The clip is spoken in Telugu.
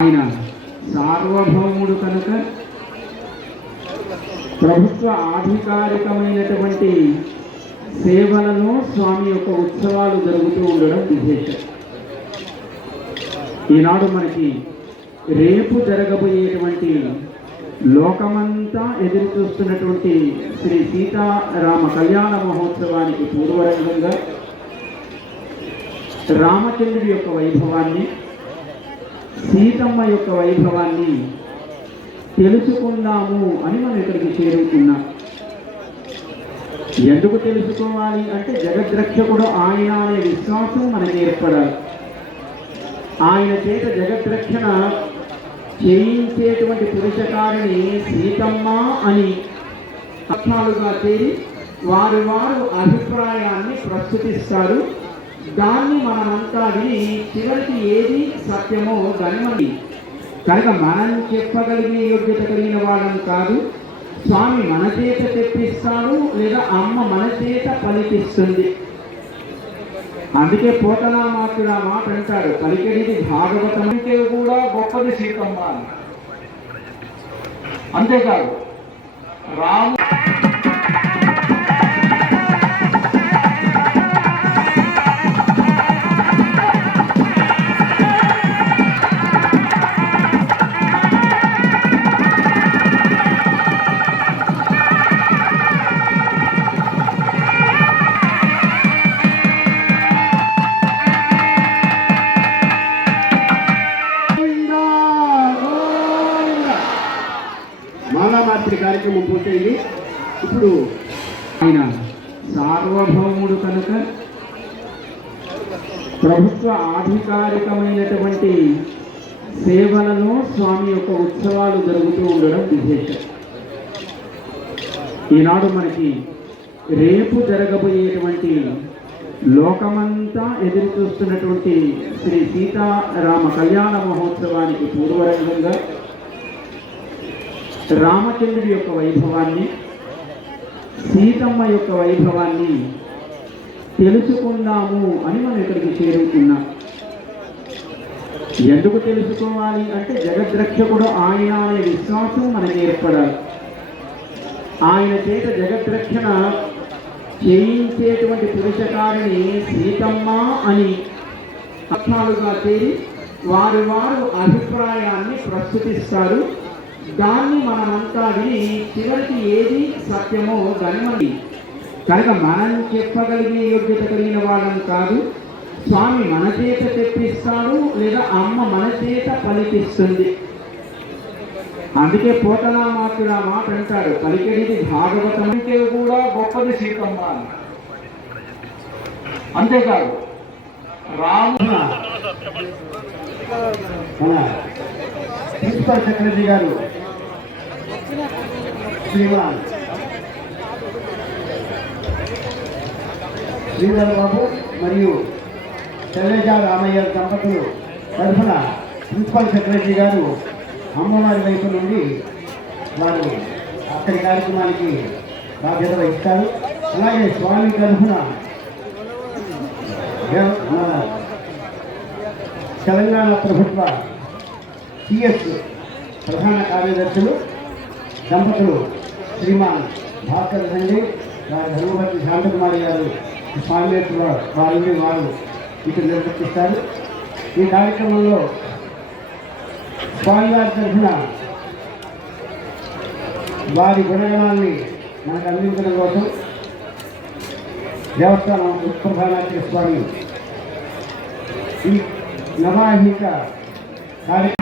ఆయన సార్వభౌముడు కనుక ప్రభుత్వ ఆధికారికమైనటువంటి సేవలలో స్వామి యొక్క ఉత్సవాలు జరుగుతూ ఉండడం విశేషం. ఈనాడు మనకి రేపు జరగబోయేటువంటి లోకమంతా ఎదురు చూస్తున్నటువంటి శ్రీ సీతారామ కళ్యాణ మహోత్సవానికి పూర్వరంగంగా రామచంద్రుడి యొక్క వైభవాన్ని సీతమ్మ యొక్క వైభవాన్ని తెలుసుకుందాము అని మనం ఇక్కడికి చేరుకున్నాం. ఎందుకు తెలుసుకోవాలి అంటే జగద్రక్షకుడు ఆయన అనే విశ్వాసం మనకి ఏర్పడాలి. ఆయన చేత జగద్రక్షణ చేయించేటువంటి పురుషకారిని సీతమ్మ అని అక్షాలుగా చేరి వారు వారు అభిప్రాయాన్ని ప్రస్తుతిస్తారు. దాన్ని మనమంతా విని చివరికి ఏది సత్యమో దాన్ని కనుక మనం చెప్పగలిగే యోగ్యత కలిగిన వాళ్ళం కాదు. స్వామి మన చేత తెప్పిస్తాడు లేదా అమ్మ మన చేత పలికిస్తుంది. అందుకే పోతనామాతుడు ఆ మాట అంటాడు. పలికెడిది భాగవతం. అంటే కూడా గొప్పది సీతమ్మ అంతేకాదు రాము ఇప్పుడు ఆయన సార్వభౌముడు కనుక ప్రభుత్వ ఆధికారికమైనటువంటి సేవలలో స్వామి యొక్క ఉత్సవాలు జరుగుతూ ఉండడం విశేషం. ఈనాడు మనకి రేపు జరగబోయేటువంటి లోకమంతా ఎదురు చూస్తున్నటువంటి శ్రీ సీతారామ కళ్యాణ మహోత్సవానికి పూర్వరంగంగా రామచంద్రుడి యొక్క వైభవాన్ని సీతమ్మ యొక్క వైభవాన్ని తెలుసుకుందాము అని మనం ఇక్కడికి చేరుకున్నాం. ఎందుకు తెలుసుకోవాలి అంటే జగద్రక్షకుడు ఆయన అనే విశ్వాసం మనకి ఏర్పడాలి. ఆయన చేత జగద్రక్షణ చేయించేటువంటి పురుషకారిని సీతమ్మ అని అర్థాలుగా చేరి వారు వారు అభిప్రాయాన్ని ప్రస్తుతిస్తారు. దాన్ని మనమంతా విని చివరికి ఏది సత్యమో దాన్ని కనుక మనం చెప్పగలిగే యోగ్యత కలిగిన వాళ్ళం కాదు. స్వామి మన చేత తెప్పిస్తాడు లేదా అమ్మ మన చేత పలికిస్తుంది అందుకే పోతనామాతుడు ఆ మాట అంటాడు. పలికేది భాగవతం. అంటే కూడా గొప్పది సీతమ్మ అంతేకాదు రాము మన గారు శ్రీమాన్ శ్రీధర్ బాబు మరియు శైలజ రామయ్య దంపతులు తరఫున ప్రిన్సిపల్ సెక్రటరీ గారు అమ్మవారి వైపు నుండి వారు అక్కడి కార్యక్రమానికి బాధ్యత వహిస్తారు. అలాగే స్వామి తరఫున దేవ- మన తెలంగాణ ప్రభుత్వ సిఎస్ ప్రధాన కార్యదర్శులు దంపతులు శ్రీమాన్ భాస్కర్ సంజయ్ వారి ధర్మపతి శాంతకుమారి గారు స్వామి వారిని వారు ఇక్కడ నిర్వర్తిస్తారు ఈ కార్యక్రమంలో స్వామివారి తరఫున వారి గుణగణాన్ని మనకు అందించడం కోసం దేవస్థానం ఉత్ప్రధానాచార్య స్వామి ఈ నవాహిక కార్య